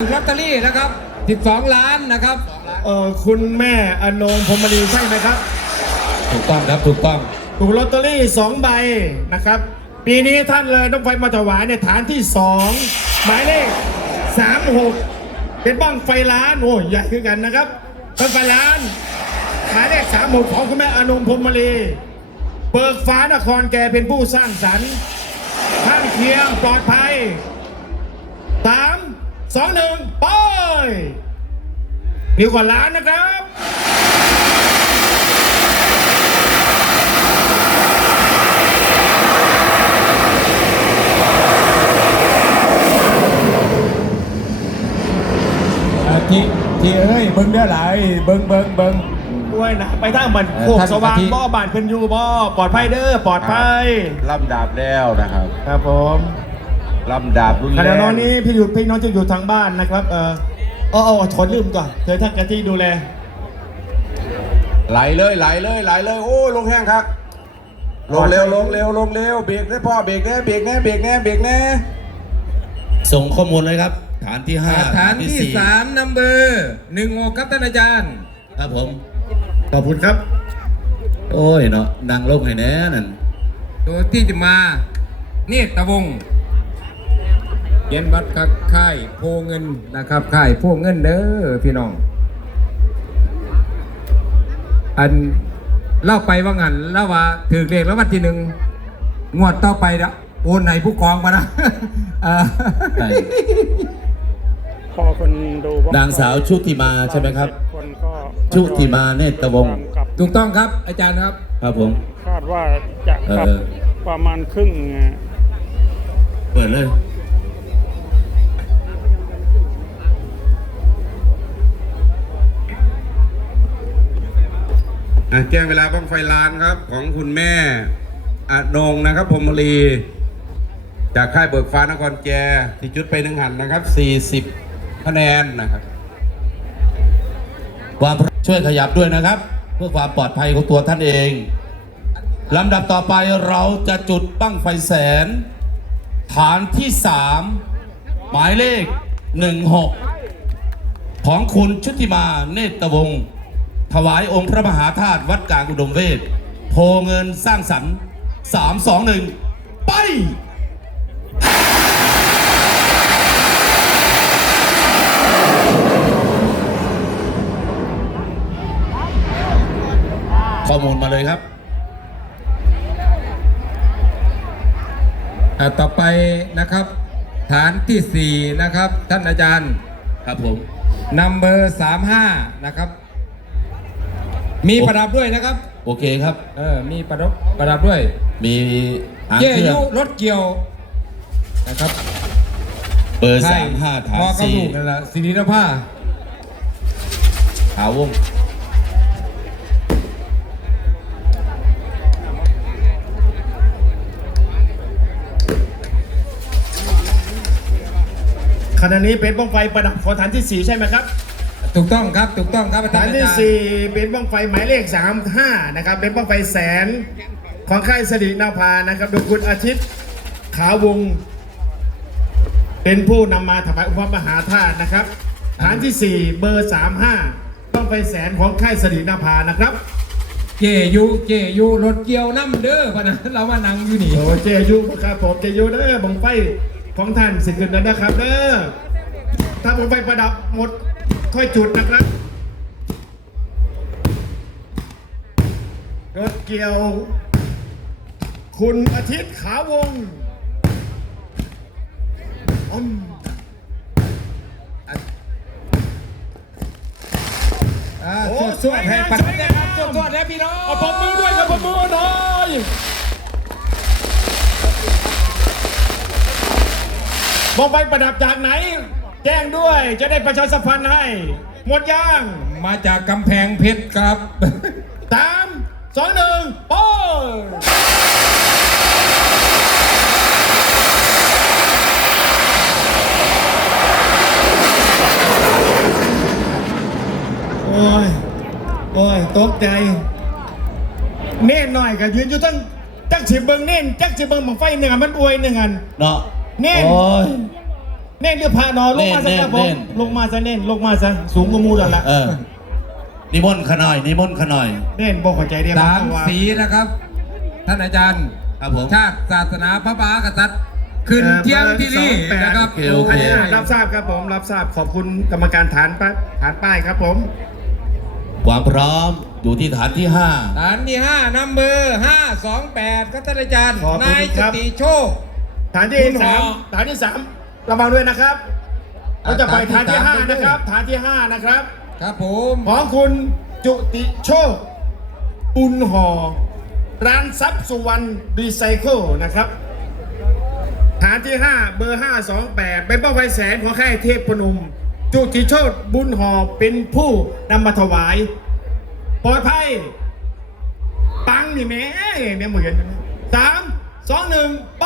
ลอตเตอรี่นะครับ 12 ล้านนะครับ เออคุณแม่อนงพรหมณีใช่ไหมครับ ถูกต้องครับ ถูกต้อง ถูกลอตเตอรี่สองใบนะครับ ปีนี้ท่านเลยต้องไฟมาถวายเนี่ยฐานที่สองหมายเลขสามหกเป็นบ้างไฟล้านโอ้ยใหญ่ขึ้นกันนะครับบ้างไฟล้านหมายเลขสามหกของคุณแม่อนงพรหมณีเบิกฟ้านครแกเป็นผู้สร้างสรรค์ข้างเคียงปลอดภัยสาม สองหนึ่งไปนิวกว่าล้านนะครับที่ที่เอ้ยเบิ้งได้หลายเบิ้งเบิ้งเบิ้งด้วยนะไปทางบันเอ่อโคกท่านสว่างกะทิบ่อบานเพิ่นอยู่บ่ปลอดภัยเด้อปลอดภัยลำดาบแล้วนะครับ ครับผม ลำดาบรุนขแรณะงตอนนี้พี่อยู่พี่น้องจะอยู่ทางบ้านนะครับเอออ๋ออ๋อขอลืมก่อนเธอท่านกะที่ดูแล ไหลเลยไหลเลยไหลเลย โอ้ลงแห้งครับ ลงเร็วลงเร็วลงเร็วเบรกได้พ่อเบรกแน่เบรกแน่เบรกแน่เบรกแน่ส่งข้อมูลเลยครับ ฐานที่ห้าฐานที่สี่3นัมเบอร์หนึ่งโอครับท่านอาจารย์ ครับผม ขอบคุณครับ โอ้ยเนาะนางลงให้แน่นั่นตัวที่จะมานี่ตะวง เย็นวัดคักค่ายโพเงินนะครับค่ายโพเงินเด้อพี่น้อง อันเล่าไปว่างันเล่าว่าถือเลขแล้ววันที่หนึ่งงวดต่อไปละโอนไหนผู้กองมานะเออใช่พอคนดูบ้นางสาวชุติมาใช่ไหมครับ คนก็ชุติมาเนตรวงศ์ตามกลับถูกต้องครับ อาจารย์ครับ ครับผม คาดว่าจะกลับเออประมาณครึ่งอะเปิดเลย อะแจ้งเวลาบ้างไฟลานครับ ของคุณแม่อนงนะครับพรมลีจากค่ายเบิกฟ้านครแกที่จุดไปหนึ่งหันนะครับ 40 คะแนนนะครับ ความช่วยขยับด้วยนะครับ เพื่อความปลอดภัยของตัวท่านเองลำดับต่อไปเราจะจุดบั้งไฟแสน ฐานที่สามหมายเลข 16 ของคุณชุติมาเนตรวงศ์ ถวายองค์พระมหาธาตุวัดกลางอุดมเวทโพเงินสร้างสรรค์3 2 1ไปข้อมูลมาเลยครับอ่าต่อไปนะครับ ฐานที่ 4 นะครับ ท่านอาจารย์ ครับผมนัมเบอร์ 35 นะครับ มีประดับด้วยนะครับ โอเคครับ เออ มีประดับประดับด้วย มีหางเยี่เครื่อยุงรถเกี่ยวนะครับเบอร์ใช่สามห้าฐานพอกระสี่ดูกนั่นแหละสิรินภาขาวงขณะนี้เป็นบ้องไฟประดับของฐานที่สี่ใช่ไหมครับ ถูกต้องครับถูกต้องครับฐานอาที่จารย์สี่เป็นบ้องไฟหมายเลขสามห้านะครับเป็นบ้องไฟแสนของค่ายสดินาภานะครับโดยคุณอาทิตย์ขาวงเป็นผู้นำมาถวายอุปมหาธาตุนะครับฐานที่4เบอร์ 35ต้องไฟแสนของค่ายสดินาภานะครับเจยุเจยุรถเกี่ยวน้ำเด้อพะนะเรามานั่งอยู่นี่โอ้เจยุครับผมเจยุเด้อบังไฟของท่านสิขึ้นแล้วนะครับเด้อถ้าบังไฟประดับหมด ค่อยจุดนะครับรถเกี่ยว คุณอาทิตย์ขาวงอืมอ่าโอ้สวดสวดสวยงามให้ปัดสวยงามนะครับสวดสวดแล้วพี่น้องเอาปมมือด้วยครับปมมือหน่อยบังไฟประดับจากไหน แจ้งด้วยจะได้ประชาสัมพันธ์ให้ หมดย่างมาจากกำแพงเพชรครับ สามสองหนึ่งโอ้ยโอ้ย โอ้ย ตกใจ เน่นหน่อยก็ยืนอยู่ตั้งจักสิเบิงเน่นจักสิเบิงบังไฟหนึ่งอันมันอวยหนึ่งอันเนาะนี่โอ้ย เน่นเดือพานอนลงมาซะครับผมเน่นลงมาซะเน่นลงมาซะสูงกว่าหมูแล้วล่ะเออนิมนต์ขะหน่อยนิมนต์ขะหน่อย เน่นบอกเข้าใจเดียวสามว่าสีนะครับ ท่านอาจารย์ครับผมชาติศาสนาพระมหากษัตริย์ขึ้นเที่ยงที่นี่นะครับโอเคโอเคอันนี้รับทราบครับผม รับทราบขอบคุณกรรมการฐานป้าฐานป้ายครับผม ความพร้อมอยู่ที่ฐานที่ห้าฐานที่5นำเบอร์528ครับท่านอาจารย์ขอบคุณนายคสรับติโชค ฐานที่คุณหมอสามฐานที่สาม ระวังด้วยนะครับเราจะไปฐานที่ฐานที่ห้าสามนะครับฐานที่ห้านะครับ ครับผมของคุณจุติโชคปุณหอร้านทรัพย์สุวรรณรีไซเคิลนะครับฐานที่ 5 เบอร์ 528 เป็นเป้าไฟแสนของค่ายเทพพนม จุติโชคบุญหอเป็นผู้นำมาถวาย ปลอดภัย ปังนี่แม่แม่เหมือนสามสองหนึ่งไป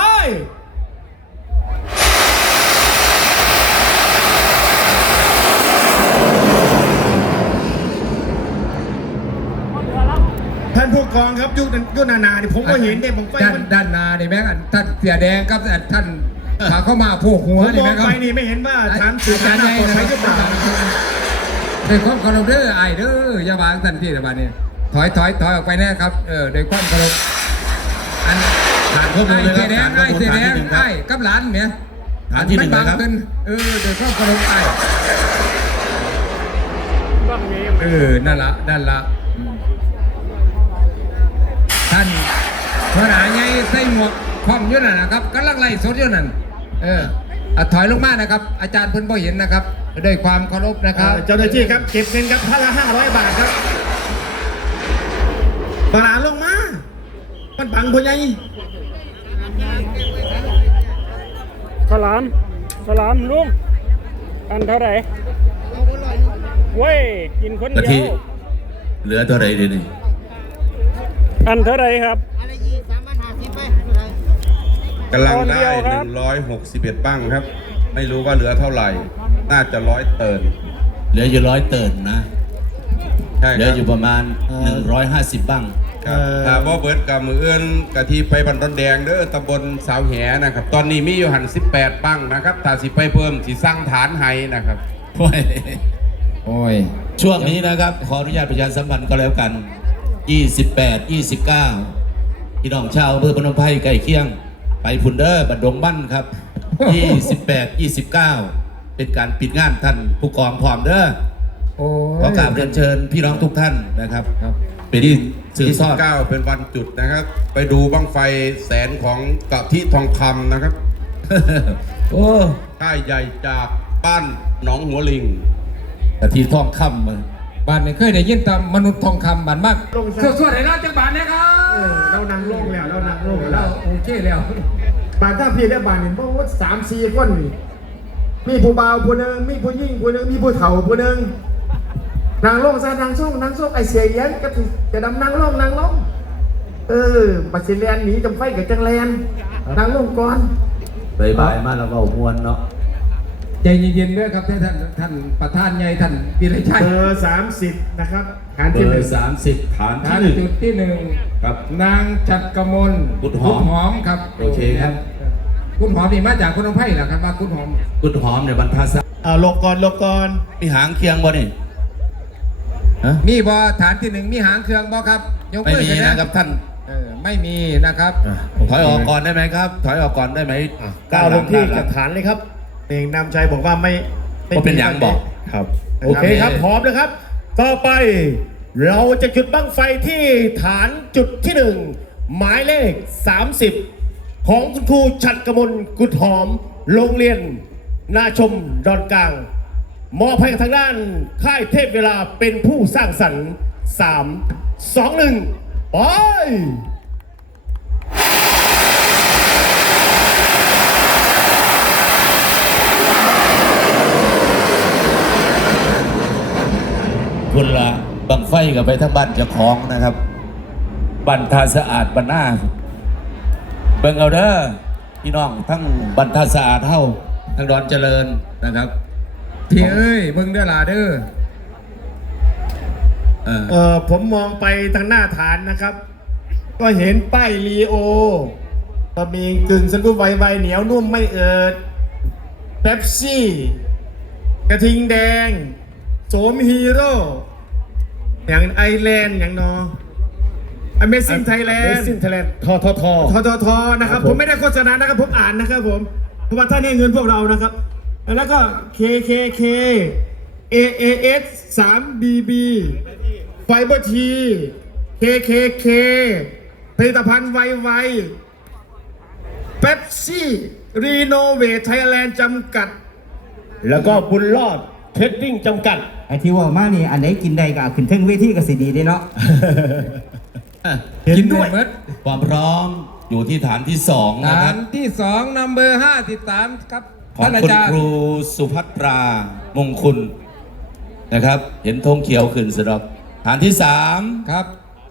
ท่านผู้ กองครับยุคยุคนานาเนี่ยผมก็เห็นเนี่ยผมไปด้านมันด้านหนานี่แม่งอันท่านเสียแดงครับท่านขาเข้ามาพวกหัวผมนี่มอแม่งครับ ไปนี่ไม่เห็นว่าฐานสื่ออาสาจารรย์ปลอดภัยหรือเปล่าโดยความเคารพเด้อไอ้เด้ออย่าวางสันที่ระบาดนี้ถอยถอยถอยออกไปแน่ครับเออโดยความเคารพอันฐานข้อมูลไอ้เลยคเสีรัยบแดงฐานข้อไอ้มูลเสียแดฐานงที่หนึ่งครับไอ้กับหลานเนี่ยฐานที่หนึ่งมันะครับขึ้นเออโดยความเคารพไอ้บ้างนี้เออนั่นละนั่นละ พระหนาใหญ่ใส่หมวกคว่ำอยู่นั่นนะครับกำลังไล่สดอยู่นั่นเอออะถอยลงมานะครับ อาจารย์เพิ่นบ่เห็นนะครับด้วยความเคารพนะครับเจ้าหน้าที่ครับเก็บเงินครับพันละห้าร้อยบาทครับปลาลงมา มันบังพอไงสลามสลามลุงอันเท่าไหร่เว้ยกินคนนาเดีทียวเหลือเท่าไหร่ดีนี่อันเท่าไหร่ครับ กำลังตอนเดีได้ยวครับ161 บ้างครับ ไม่รู้ว่าเหลือเท่าไหร่ น่าจะร้อยเตินเหลืออยู่ร้อยเติร์นนะ ใช่เหคลือรับอยู่ประมาณ 150 บ้าง ครับถ้าบ่เบิดกับมือเอื้นกะทีไปบันดอนแดงเด้อตำบลสาวแหนะครับ ตอนนี้มีอยู่หัน 18 บ้างนะครับถ้าสิไปเพิ่มสิสร้างฐานให้นะครับ โอ้ย โอ้ย ช่วงนี้นะครับ ขออนุญาตประชาสัมพันธ์ก็แล้วกัน 28 29 พี่น้องชาวอำเภอพนมไพรใกล้เคียง ไปพุนเดอร์บัดดงบ้านครับ 28 29 เป็นการปิดงานท่านผู้กองพร้อมเด้อโอ้ยขอกราบเรียนเชิญพี่น้องทุกท่านนะครับครับเป็นที่สืบทอด29 เป็นวันจุดนะครับ ไปดูบั้งไฟแสนของกะทิทองคำนะครับ โอ้ค่ายใหญ่จากบ้านหนองหัวลิงกะทิทองคำมัน บ้านนี้เคยได้ยินแต่มนุษย์ทองคำบ้านมากลงซะ สวดๆให้เราจังบ้านนะครัเออบเรานั่งลงแล้วเรานั่งลงเราแล้วโอเคแล้ว บานถ้าพี่ได้บานเห็นเพราะว่าสามสี่คนนี่มีผู้บ่าวผู้หนึ่งมีผู้หญิงผู้หนึ่งมีผู้เฒ่าผู้หนึ่งนางลงซะนางส่งนางส่งไอเสียเย็นก็สิจะดำนางลงนางลงเออบัดสิแลนหนีจำไฟกับจังแลนนางลงก่อน บายบายมาแล้วก็มวนเนาะ ใจเย็นๆด้วยครับท่านท่านท่านประธานใหญ่ท่านวิไลชัยเบอร์สามสิบนะครับฐานเบที่อหนึ่งร์สามสิบฐานท่าที่นหนึ่งจุดที่หนึ่งครับ นางจักรมลกุดหอมกุหอมครับโอเคครับ คุณหอมนี่มาจากคุณองไผ่เหรอครับว่าคุณหอมกุดหอมในบรรทัดซะอ่าหลบก่อนหลบก่อนมีหางเคียงบ่นี่ฮะมีบอฐานที่หนึ่งมีหางเครื่องบอครับยกไม่มือมีขึ้นนะครับท่านเออไม่มีนะครับ ถอยออกก่อนได้ไหมครับ ถอยออกก่อนได้ไหมก้าวลงที่ด้านหจัลัดฐานเลยครับ เองนำชัยบอกว่าไม่ไม่ก็เป็นอย่างบอก ครับ โอโอเคเคครับ พร้อมนะครับ ต่อไปเราจะจุดบั้งไฟที่ฐานจุดที่หนึ่งหมายเลข 30 ของคุณครูฉัดกมลกุดหอม โรงเรียน นาชมดอนกลาง มอบให้กับทางด้านค่ายเทพเวลาเป็นผู้สร้างสรรค์ 3 2 1 ไป คุณละบังไฟกับไปทั้งบ้านเจ้าของนะครับบันทาสะอาดบันหน้าเบิ่งเอาเด้อพี่น้องทั้งบันทาสะอาดเท่าทั้งดอนเจริญนะครับพี่เอ้ยเบิ่งเด้อล่ะเด้อเออเออผมมองไปทางหน้าฐานนะครับ ก็เห็นป้ายลีโอบะหมี่กึ่งสกุลไวไวเหนียวนุ่มไม่เอิดเป๊ปซี่ กระทิงแดง โสมฮีโร่ อย่างไอแลนด์อย่างนอ Amazing Thailand Amazing Thailand ททททททนะครับครับผผม มไม่ได้โฆษณานะครับผมอ่านนะครับผมเพราะว่าท่านให้เงินพวกเรานะครับ แล้วก็ KKK AAS 3 BB ไฟเบอร์ที KKK ผลิตภัณฑ์ไวไวเป๊ปซี่รีโนเวทไทยแลนด์จำกัด แล้วก็บุญรอดเทรดดิ้งจำกัดไอ้ที่ว่ามานี่อันไหนกินได้ก็เอาขึ้นเทิงเวทีก็สิดีเด้เนาะ กินด้วยเมดความพร้อมอยู่ที่ฐานที่สองนะคฐารันบ ที่สองนัมเบอร์ห้าสิบสามครับของท่านอาคุณจารคย์รูสุภัตรามงคุณนะครับ เห็นธงเขียวขึ้นสำหรับฐานที่สามครับ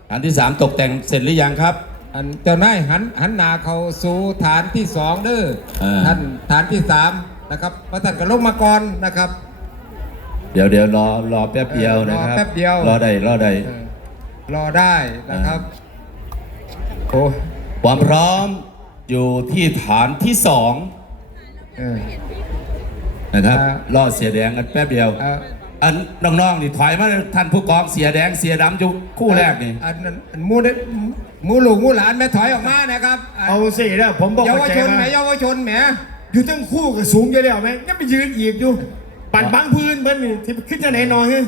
ฐานที่สามตกแต่งเสร็จหรือยังครับ อันเจ้านายหันหันหนาเขาสู่ฐานที่สองเด้อเออ ท่านฐานที่สามนะครับพระท่านก็ลงมาก่อนนะครับ เดี๋ยวเดี๋ยวรอรอแป๊บเดียวนะครับ รอแป๊บเดียว รอได้รอได้เออรอได้นะครับโอ้ความพร้อมอยู่ที่ฐานที่สองเออนะครับอ่ารอเสียแดงกันแป๊บเดียวเอาอันน้องๆนี่ถอยมาท่านผู้กองเสียแดงเสียดำอยู่คู่แรกนี่อันนั้นอันหมูเด็หมูลูกหมูหลานแม่ถอยออกมานะครับอันเอาสิเด้อผมบอกเยาวเข้าใจชนแหมว่าเยาวชนแหมอยู่ทั้งคู่กับสูงเยอะแล้วไหมยังไปยืนอีกอยู่ ปั่นบังพื้นเพิ่นนี่ที่ขึ้นจะไหนนอนฮะ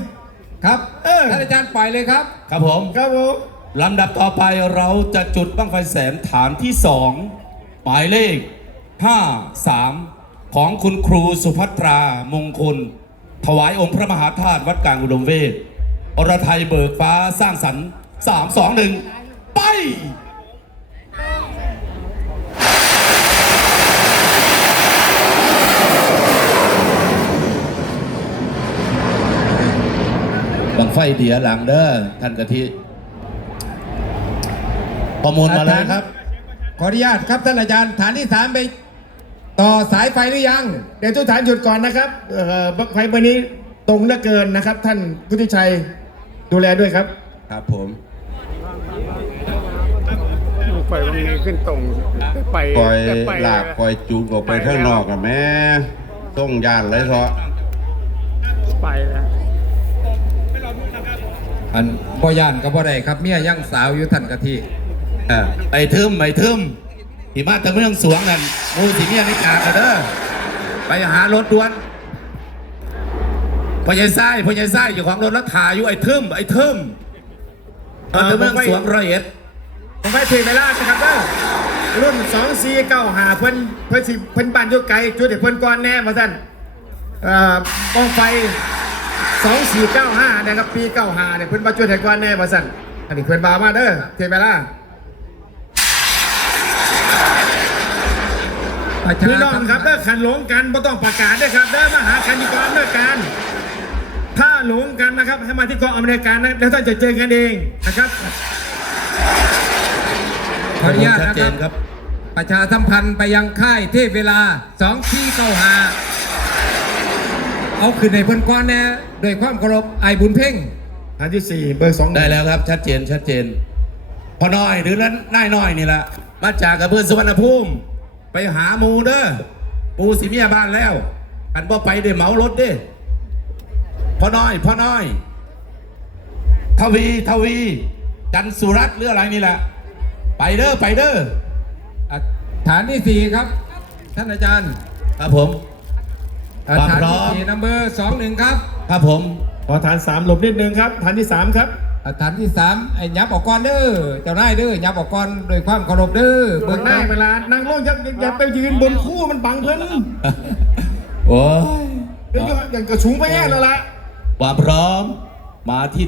ครับเออ ท่านอาจารย์ปล่อยเลยครับ ครับผมครับผมลำดับต่อไปเราจะจุดบั้งไฟแสนฐานที่สองหมายเลข 53 ของคุณครูสุภัตรามงคล ถวายองค์พระมหาธาตุวัดกลางอุดมเวทอรไทยเบิกฟ้าสร้างสรรค์ 3 2 1 ไป ไฟเดียหลังเด้อท่านกะทิข้อมูลมาเลยครับ ขออนุญาตครับท่านอาจารย์ฐานที่สามไปต่อสายไฟหรือยัง เดี๋ยวทุกฐานหยุดก่อนนะครับเอ่อบักไฟเบอร์นี้ตรงเหลือเกินนะครับ ท่านพุทธิชัยดูแลด้วยครับ ครับผมปล่อยวันนี้ขึ้นตรงไปปล่อยไปลากปล่อยจูงออกไปข้างนอกอะแม่ต้องย่านเลยเถอะไปแล้ว อันบ่ย่านก็บ่ได้ครับเมียยังสาวอยู่ท่านกะทิเออไปทึมไปทึมที่มาแตะเมืองสวงนั่นหมูสิเมียนิกากันเด้อไปหารถด่วนพ่อใหญ่ไส้พ่อใหญ่ไส้อยู่ของรถแล้วถ่ายอยู่ไอ้ทึมไอ้ทึมมาแตะเมืองสวงร้อยเอ็ดผมไปถึงเวลานะครับเด้อรุ่น2 4 9 5เพิ่นเพิ่นสิเพิ่นบ้านอยู่ไกลจุดให้เพิ่นก่อนแน่ว่าซั่นเอ่อบ้องไฟ 2495 นะครับ ปี 95เนี่ยเพิ่นมาจุดให้ก่อนแน่ว่าซั่นอันนี้เพิ่นบามาเด้อถึงเวลาประชาพี่น้องครับเด้อขันหลงกันบ่ต้องประกาศเด้อครับเด้อมาหากันที่กองอำนวยการถ้าหลงกันนะครับให้มาที่กองอำนวยการนะแล้วท่านจะเจอกันเองนะครับขออนุญาตชัดนะเจครันบครับ ประชาสัมพันธ์ไปยังค่ายเทพเวลา2ที่เก้าหา เอาขึ้นในเพิ่นก้อนแน่โดวยความเคารพไอ้ายบุญเพ่ง อันที่สี่เบอร์สองได้แล้วครับ ชัดเจนชัดเจนพอน้อยหรือนั้นนายน้อยนี่แหละมาจากกับเพื่อนสุวรรณภูมิ ไปหาหมูเด้อปูสิเมียบ้านแล้วอันบ่ไปได้เหมารถเด้พอน้อยพอน้อย ทวีทวีจันสุรัตน์หรืออะไรนี่แหละ ไปเด้อไปเด้ออะฐานที่สี่ครับ ท่านอาจารย์ ครับผมอะ ความฐานพร้ที่อมสี่นัมเบอร์สองหนึ่งครับ ครับผมขอฐานสามหลบนิดนึงครับฐานที่สามครับอะฐานที่สามไอ้ยับออกก่อนเด้อเจ้านายเด้อยับออกก่อนโดวยความเคารพเด้อเบิ่งหน้าเวลานั่งลงอย่าอย่าไปยืนบนคู่มันบังเพิ่นโอ้ยเดี๋ยวอย่างกระสูงไปแย่แล้วล่ะความพร้อมมาที่